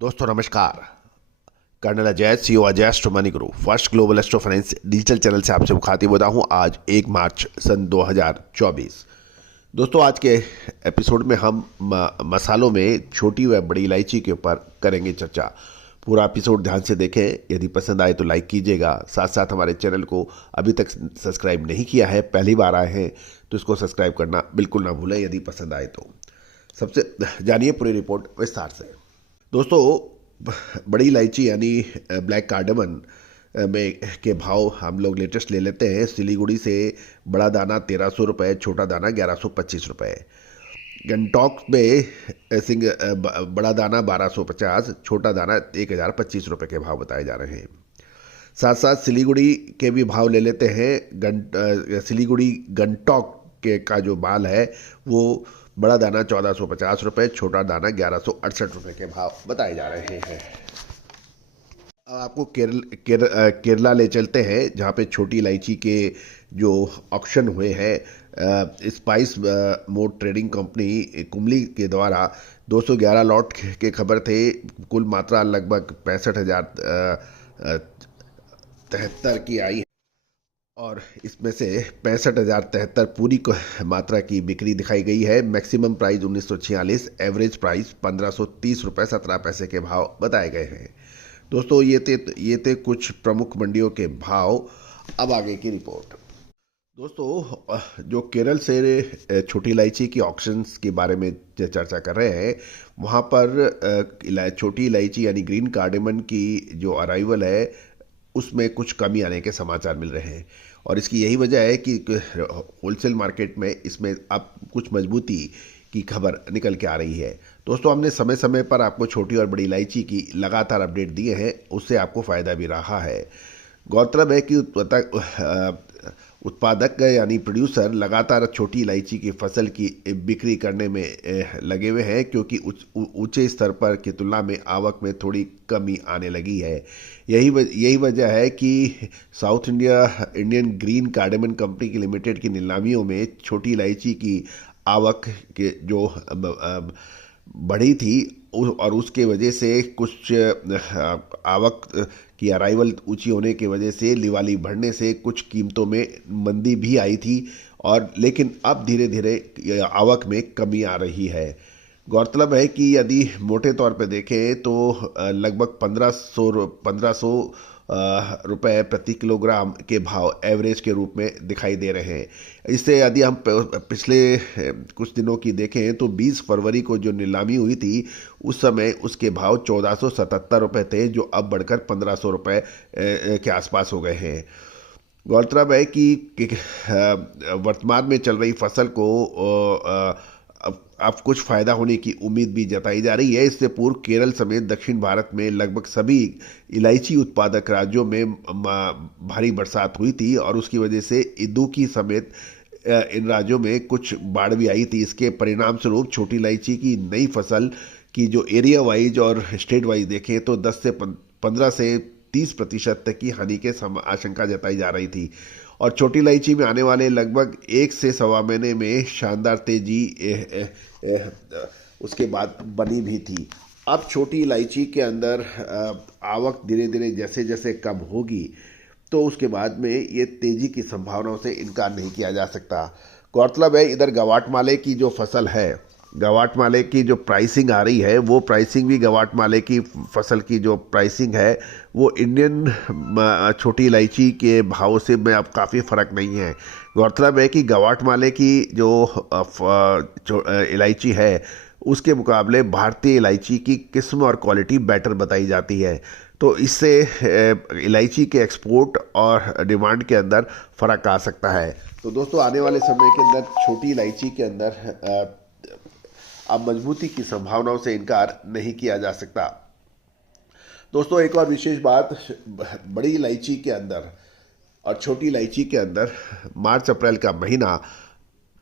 दोस्तों नमस्कार। Colonel Ajay CEO Ajay astro money guru first global astro finance digital channel से आपसे मुखातिब होता हूं। आज 1 मार्च सन 2024। दोस्तों आज के एपिसोड में हम मसालों में छोटी व बड़ी इलायची के ऊपर करेंगे चर्चा। पूरा एपिसोड ध्यान से देखें। यदि पसंद आए तो लाइक कीजिएगा। साथ साथ हमारे चैनल को अभी तक सब्सक्राइब नहीं किया है, पहली बार आए हैं तो इसको सब्सक्राइब करना बिल्कुल ना भूलें यदि पसंद आए तो। सबसे जानिए पूरी रिपोर्ट विस्तार से। दोस्तों बड़ी इलायची यानी ब्लैक कार्डेमन में के भाव हम लोग लेटेस्ट ले लेते हैं। सिलीगुड़ी से बड़ा दाना 1300 रुपये, छोटा दाना 1125 रुपये। गंगटोक में बड़ा दाना 1250, छोटा दाना 1025 रुपये के भाव बताए जा रहे हैं। साथ साथ सिलीगुड़ी के भी भाव ले लेते हैं। सिलीगुड़ी गंगटोक के का जो माल है वो बड़ा दाना 1450 रुपये, छोटा दाना 1168 रुपये के भाव बताए जा रहे हैं। अब आपको केरला ले चलते हैं, जहाँ पे छोटी इलायची के जो ऑक्शन हुए हैं स्पाइस मोड ट्रेडिंग कंपनी कुमली के द्वारा 211 लॉट के खबर थे। कुल मात्रा लगभग 65,073 की आई और इसमें से 65,073 पूरी मात्रा की बिक्री दिखाई गई है। मैक्सिमम प्राइस 1946, एवरेज प्राइस 1530 रुपये 17 पैसे के भाव बताए गए हैं। दोस्तों ये थे कुछ प्रमुख मंडियों के भाव। अब आगे की रिपोर्ट। दोस्तों जो केरल से छोटी इलायची की ऑक्शंस के बारे में चर्चा कर रहे हैं, वहाँ पर छोटी इलायची यानी ग्रीन कार्डेमन की जो अराइवल है उसमें कुछ कमी आने के समाचार मिल रहे हैं और इसकी यही वजह है कि होलसेल मार्केट में इसमें अब कुछ मजबूती की खबर निकल के आ रही है। दोस्तों हमने समय समय पर आपको छोटी और बड़ी इलायची की लगातार अपडेट दिए हैं, उससे आपको फ़ायदा भी रहा है। गौरतलब है कि उत्पादक यानी प्रोड्यूसर लगातार छोटी इलायची की फसल की बिक्री करने में लगे हुए हैं, क्योंकि ऊंचे स्तर पर की तुलना में आवक में थोड़ी कमी आने लगी है। यही वजह है कि साउथ इंडियन ग्रीन कार्डेमन कंपनी की लिमिटेड की नीलामियों में छोटी इलायची की आवक के जो बढ़ी थी और उसके वजह से कुछ आवक की अराइवल ऊंची होने की वजह से लिवाली बढ़ने से कुछ कीमतों में मंदी भी आई थी और लेकिन अब धीरे धीरे आवक में कमी आ रही है। गौरतलब है कि यदि मोटे तौर पर देखें तो लगभग 1500 रुपये प्रति किलोग्राम के भाव एवरेज के रूप में दिखाई दे रहे हैं। इससे यदि हम पिछले कुछ दिनों की देखें तो 20 फरवरी को जो नीलामी हुई थी उस समय उसके भाव 1477 रुपये थे, जो अब बढ़कर 1500 रुपये के आसपास हो गए हैं। गौरतलब है कि वर्तमान में चल रही फसल को अब कुछ फ़ायदा होने की उम्मीद भी जताई जा रही है। इससे पूर्व केरल समेत दक्षिण भारत में लगभग सभी इलायची उत्पादक राज्यों में भारी बरसात हुई थी और उसकी वजह से इदुक्की समेत इन राज्यों में कुछ बाढ़ भी आई थी। इसके परिणाम स्वरूप छोटी इलायची की नई फसल की जो एरिया वाइज और स्टेट वाइज देखें तो 15 से 30% तक की हानि के आशंका जताई जा रही थी और छोटी इलायची में आने वाले लगभग 1 से सवा महीने में शानदार तेजी उसके बाद बनी भी थी। अब छोटी इलायची के अंदर आवक धीरे धीरे जैसे जैसे कम होगी तो उसके बाद में ये तेजी की संभावनाओं से इनकार नहीं किया जा सकता। गौरतलब है इधर गवाटमाले की जो फसल है, गवाटमाले की जो प्राइसिंग आ रही है वो प्राइसिंग भी गवाटमाले की फसल की जो प्राइसिंग है वो इंडियन छोटी इलायची के भाव से में अब काफ़ी फ़र्क नहीं है। गौरतलब है कि गवाटमाले की जो इलायची है उसके मुकाबले भारतीय इलायची की किस्म और क्वालिटी बेटर बताई जाती है, तो इससे इलायची के एक्सपोर्ट और डिमांड के अंदर फ़र्क आ सकता है। तो दोस्तों आने वाले समय के अंदर छोटी इलायची के अंदर अब मजबूती की संभावनाओं से इनकार नहीं किया जा सकता। दोस्तों एक और विशेष बात, बड़ी इलायची के अंदर और छोटी इलायची के अंदर मार्च अप्रैल का महीना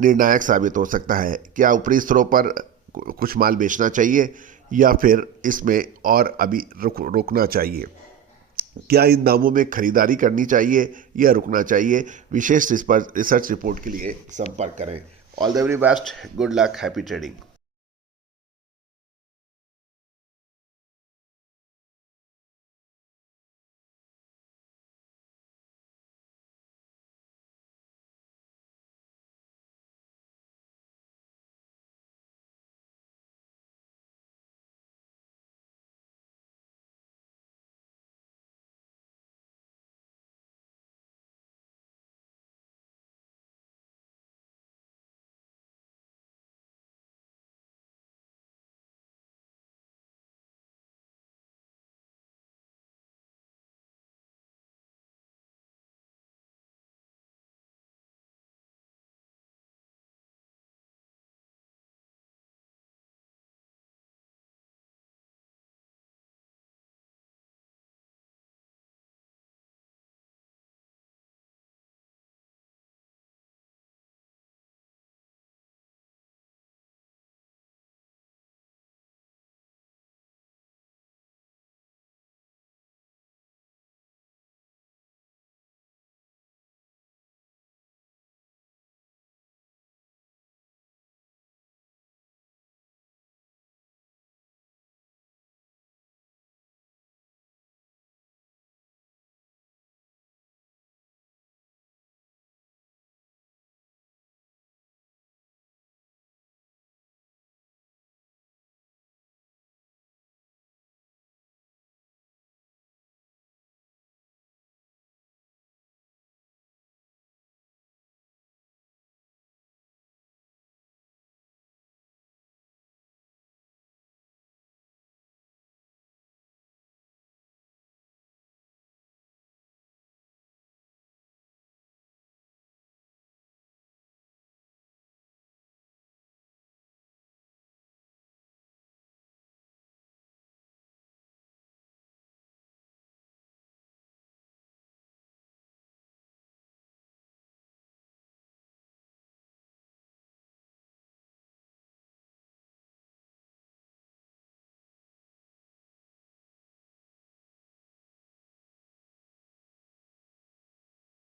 निर्णायक साबित हो सकता है। क्या ऊपरी स्तरों पर कुछ माल बेचना चाहिए या फिर इसमें और अभी रुकना चाहिए? क्या इन दामों में खरीदारी करनी चाहिए या रुकना चाहिए? विशेष रिसर्च रिपोर्ट के लिए संपर्क करें। All the very best, good luck, happy trading.